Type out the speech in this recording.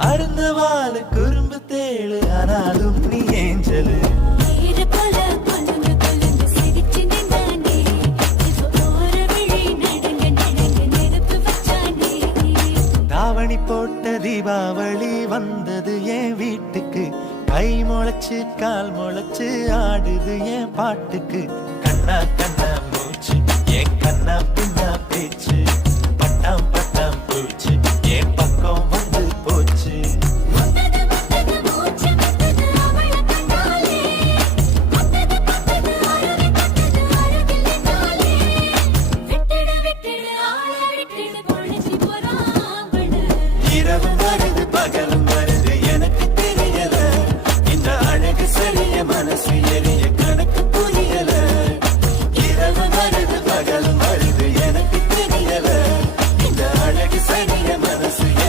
அருந்தவால குறும்பு தேழு ஆனாலும் நீ ஏஞ்சலு தாவணி போட்ட தீபாவளி வந்தது என் வீட்டுக்கு கை முளைச்சு கால் முளைச்சு ஆடுது என் பாட்டுக்கு கண்ணா கண்ணா மூச்சு என் கண்ணா பின்னா பேச்சு பட்டாம் பட்டாம் பூச்சு என் பக்கம் வந்து போச்சு இரவும் வருது பகலும் வருது எனக்கு தெரியல இந்த அழகு சரிய மனசு எரிய